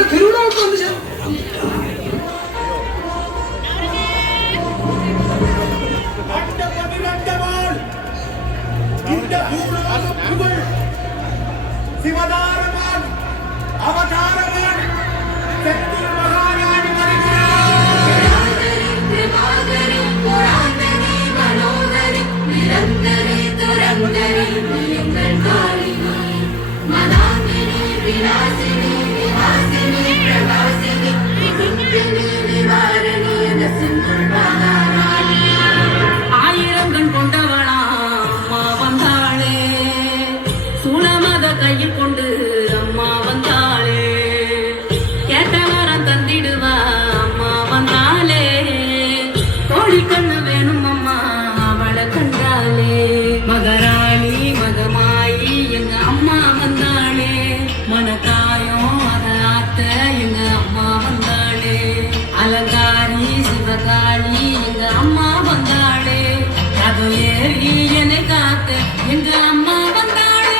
அந்த திருவிழாவுக்கு வந்து சிவதாரமான் அவதாரமான் செந்தூர் மகாராணி ஆயிரங்கள் கொண்டவளா அம்மா வந்தாளே, சூளமத கையில் கொண்டு அம்மா வந்தாளே, கேட்ட வரம் தந்திடுவா அம்மா வந்தாளே, கோழி கண்ணு வேணும் அம்மா அவளை கண்டாளே, மகராணி மகமாயி எங்க அம்மா வந்தாளே, மனக்காயம் அத ஆத்த எங்க அம்மா வந்தாளே, அலங்காரி சிவகாளி எங்க அம்மா வந்தாளே, அது ஏறி என்னை காத்து எங்க அம்மா வந்தாளே.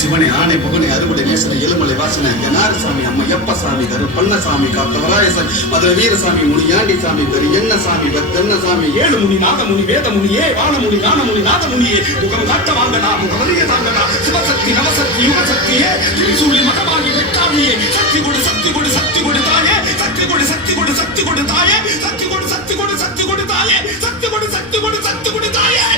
சிவனை ஆணை புகனை அறுபடை நேசனை ஏழுமலை வாசனை ஞானசாமி அம்மா எப்பசாமி கரு பன்னசாமி காத்தவராயசன் மதுரை வீரசாமி முனியாண்டி சாமி பெரு எண்ணசாமி வெத்தன்னசாமி ஏழு முனி நாதமுனி வேதமுனியே வானமுனி ஞானமுனி நாதமுனியே முகம் காட்ட வாங்கடா முகவலிய தாங்கடா சிவசக்தி நவசக்தி யுகசக்தியே திரிசூலி மகமாகி வெட்டாமியே சக்தி கொடு சக்தி கொடு சக்தி கொடு தாயே சக்தி கொடு சக்தி கொடு சக்தி கொடு தாயே சக்தி கொடு சக்தி கொடு சக்தி கொடு தாயே சக்தி கொடு சக்தி கொடு சக்தி கொடு தாயே.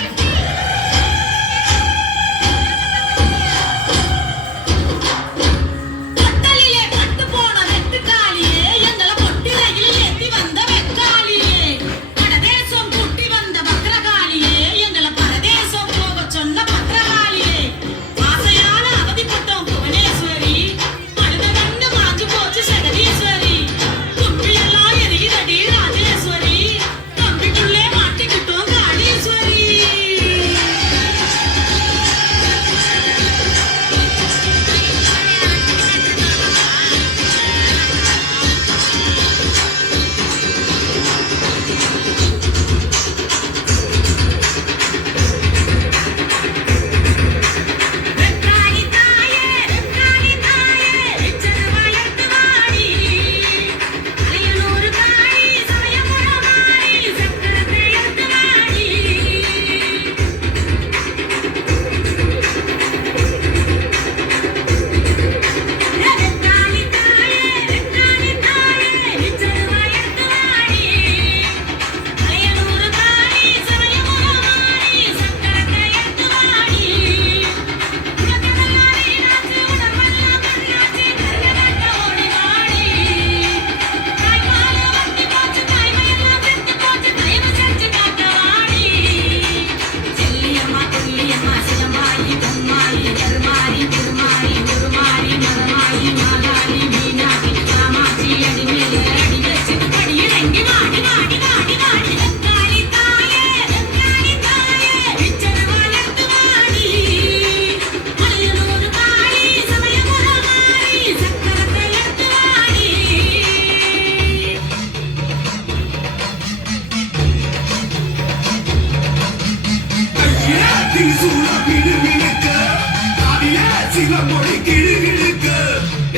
சில மொழி கிழு கிழுக்கு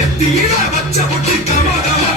எத்தீர வச்ச முட்டி கமகமா